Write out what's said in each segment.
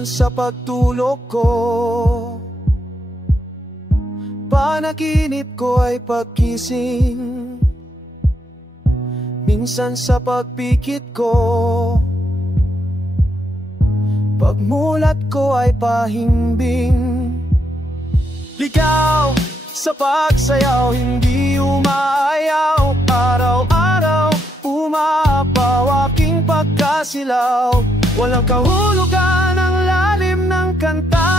minsan sa pagtulog ko. Panaginip ko ay pagkising, minsan sa pagpikit ko. Pagmulat ko ay pahimbing, ligaw sa pagsayaw, hindi umayaw. Araw-araw umapaw aking pagkasilaw. Walang kahulugan ang lalim ng kanta.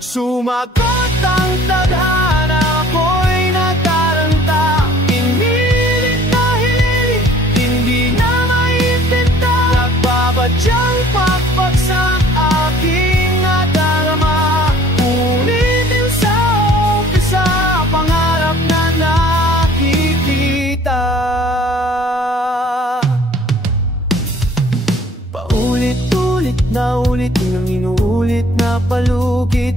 Sumagot ang tadhana, ako'y nataranta. Inilit na hinilit, hindi na maitinda. Nagbabadyang pakpak sa aking nadarama. Ulitin sa umpisa, pangarap na nakikita. Paulit-ulit na ulit ng inuulit na palugit.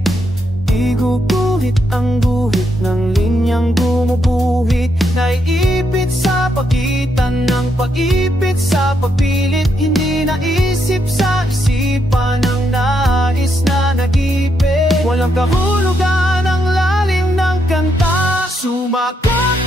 Iguguhit ang guhit ng linyang gumuguhit. Naiipit sa pagitan ng pag-ipit sa pagpilit. Hindi naisip sa isipan ng nais na nag-ipit. Walang kahulugan ang lalim ng kanta. Sumagot